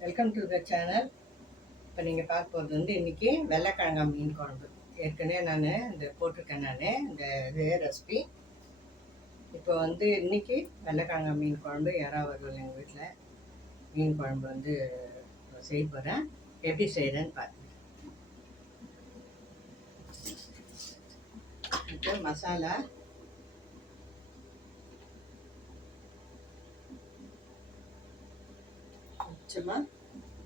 Welcome to the channel இப்போ நீங்கள் பார்க்க போகிறது வந்து இன்றைக்கி வெள்ளைக்கிழங்கா மீன் குழம்பு. ஏற்கனவே நான் இந்த போட்டிருக்கேன் நான் இந்த இது ரெசிபி இப்போ வந்து இன்றைக்கி வெள்ளைக்கிழங்கா மீன் குழம்பு யாராவது வருவாங்க எங்கள் வீட்டில் மீன் குழம்பு வந்து செய்ய போகிறேன் எப்படி செய்கிறேன்னு பார்த்துக்கிறேன் இப்போ மசாலா. கொஞ்சமாக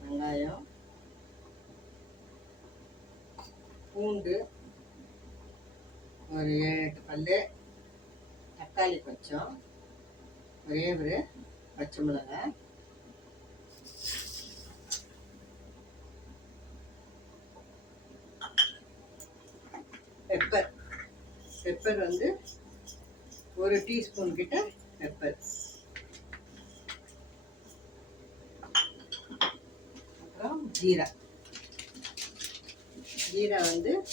வெங்காயம் பூண்டு ஒரு ஏழு எட்டு பல் தக்காளி கொஞ்சம் ஒரே ஒரு பச்சை மிளகாய் பெப்பர் பெப்பர் வந்து ஒரு டீஸ்பூன் கிட்ட பெப்பர் அப்புறம் ஜீரா. ஜீரா வந்து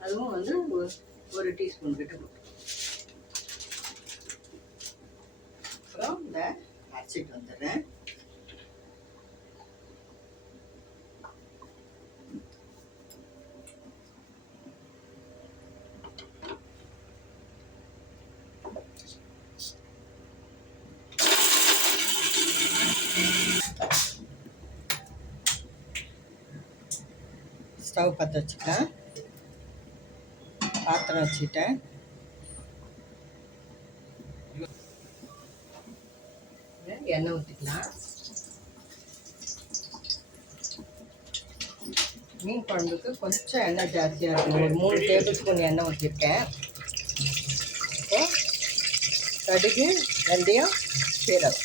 அதுவும் வந்து ஒரு- ஒரு டீஸ்பூன் கிட்ட போட்டு. அப்புறம் இந்த அரைச்சிட்டு வந்துடுறேன். ஸ்டவ் பற்ற வச்சுக்கலாம் பாத்திரம் வச்சுட்டேன் எண்ணெய் ஊற்றிக்கலாம் மீன் குழம்புக்கு கொஞ்சம் எண்ணெய் ஜாஸ்தியாக இருக்கும் ஒரு மூணு டேபிள் ஸ்பூன் எண்ணெய் ஊற்றிருக்கேன் இப்போ கடுகு வெந்தயம் சீரகம்.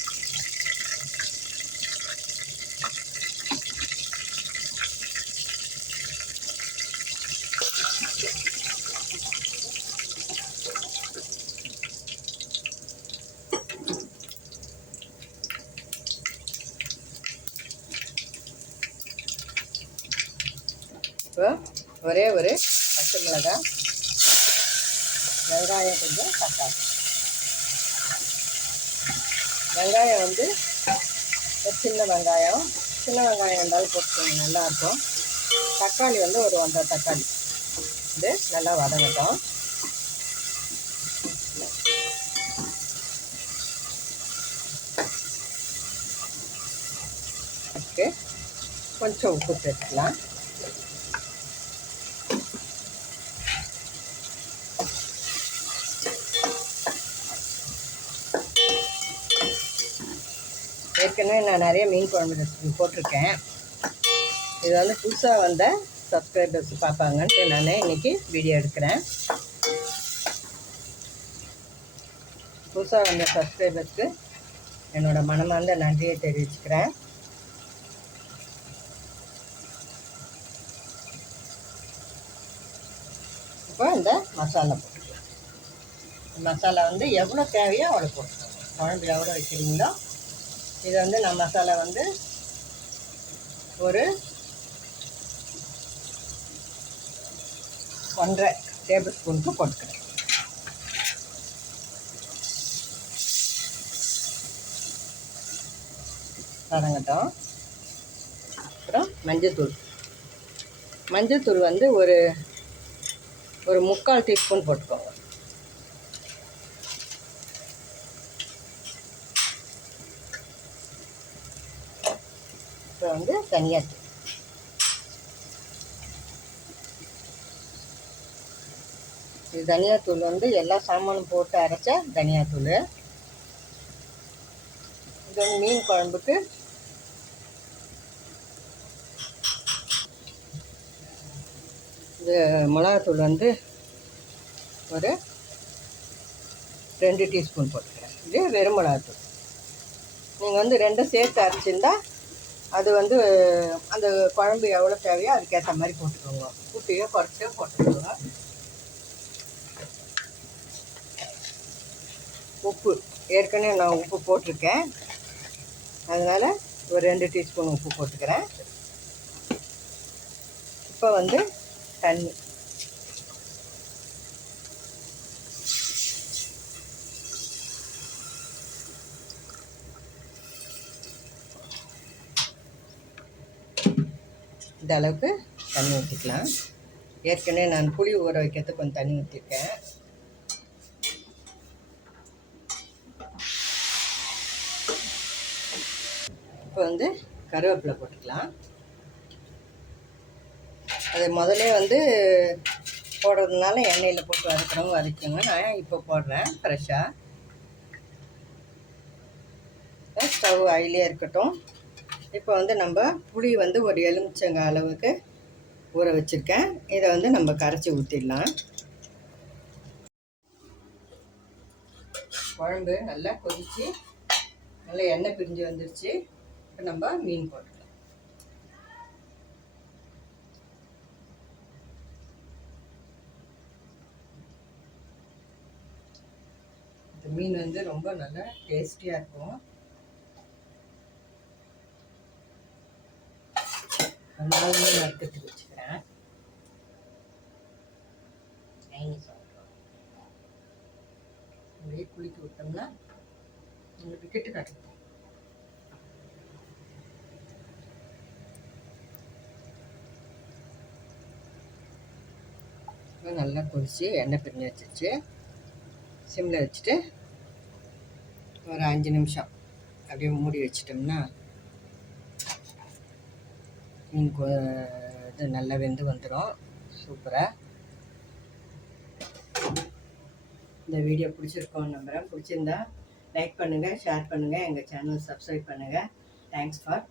இப்போ ஒரே ஒரு பச்சை மிளகா வெங்காயம் கொஞ்சம் தக்காளி. வெங்காயம் வந்து ஒரு சின்ன வெங்காயம். சின்ன வெங்காயம் இருந்தாலும் போட்டுக்கோங்க நல்லாயிருக்கும். தக்காளி வந்து ஒரு ஒன்றரை தக்காளி. இது நல்லா வதங்கட்டும். கொஞ்சம் உப்பு சேர்த்துக்கலாம். ஏற்கனவே நான் நிறைய மீன் குழம்பு ரெசிபி போட்டிருக்கேன். இது வந்து புதுசாக வந்த சப்ஸ்கிரைபர்ஸ் பார்ப்பாங்கன்ட்டு நான் இன்றைக்கி வீடியோ எடுக்கிறேன். புதுசாக வந்த சப்ஸ்கிரைபர்ஸ்க்கு என்னோடய மனமார்ந்த நன்றியை தெரிவிச்சுக்கிறேன். இப்போ இந்த மசாலா போட்டுக்கலாம். மசாலா வந்து எவ்வளோ தேவையோ அவ்வளோ போட்டுக்கோங்க குழம்பு எவ்வளோ வைக்கிறீங்களோ இது வந்து நான் மசாலா வந்து ஒரு ஒன்றரை டேபிள் ஸ்பூனுக்கு போட்டுக்கிறேன். வதங்கட்டும். அப்புறம் மஞ்சத்தூள் மஞ்சத்தூள் வந்து ஒரு ஒரு முக்கால் டீஸ்பூன் போட்டுக்கோங்க. அப்புறம் வந்து தனியாத்தூள் இது தனியாத்தூள் வந்து எல்லா சாமானும் போட்டு அரைச்ச தனியாத்தூள். இது வந்து மீன் குழம்புக்கு. இது மிளகாத்தூள் வந்து ஒரு ரெண்டு டீஸ்பூன் போட்டுக்கிறேன். இது வெறும் மிளகாத்தூள். நீங்கள் வந்து ரெண்டும் சேர்த்து அரைச்சிருந்தால் அது வந்து அந்த குழம்பு எவ்வளோ தேவையோ அதுக்கேற்ற மாதிரி போட்டுக்கோங்க. கூட்டியோ குறைச்சியோ போட்டுக்கோங்க. உப்பு. ஏற்கனவே நான் உப்பு போட்டிருக்கேன். அதனால் ஒரு ரெண்டு டீஸ்பூன் உப்பு போட்டுக்கிறேன். இப்போ வந்து தண்ணி. இந்த அளவுக்கு தண்ணி ஊற்றிக்கலாம் ஏற்கனவே நான் புளி ஊற வைக்கிறதுக்கு கொஞ்சம் தண்ணி ஊற்றிருக்கேன் இப்போ வந்து கருவேப்பிலை போட்டுக்கலாம். அது முதலே வந்து போடுறதுனால எண்ணெயில் போட்டு வதக்குறவங்க வதக்குங்க நான் இப்போ போடுறேன் ஃப்ரெஷ்ஷாக ஸ்டவ் ஆயிலே இருக்கட்டும். இப்போ வந்து நம்ம புளி வந்து ஒரு எலுமிச்சங்க அளவுக்கு ஊற வச்சுருக்கேன். இதை வந்து நம்ம கரைச்சி ஊற்றிடலாம் குழம்பு நல்லா கொதித்து நல்லா எண்ணெய் பிரிஞ்சு வந்துருச்சு. இப்போ நம்ம மீன் போட்டுக்கலாம். இந்த மீன் வந்து ரொம்ப நல்லா டேஸ்டியாக இருக்கும். நாலு நான் எடுத்து வச்சுக்கிறேன். அப்படியே குளிக்க விட்டோம்னா உங்களுக்கு கெட்டு காட்டுவோம் நல்லா கொதிச்சு எண்ணெய் பிரிஞ்சு வச்சிருச்சு. சிம்மில் வச்சுட்டு ஒரு அஞ்சு நிமிஷம் அப்படியே மூடி வச்சிட்டோம்னா இது நல்லா வெந்து வந்துடும் சூப்பராக இந்த வீடியோ பிடிச்சிருக்கோம் நம்புகிறேன் பிடிச்சிருந்தா லைக் பண்ணுங்கள் ஷேர் பண்ணுங்கள் எங்கள் சேனல் சப்ஸ்கிரைப் பண்ணுங்கள் தேங்க்ஸ் ஃபார்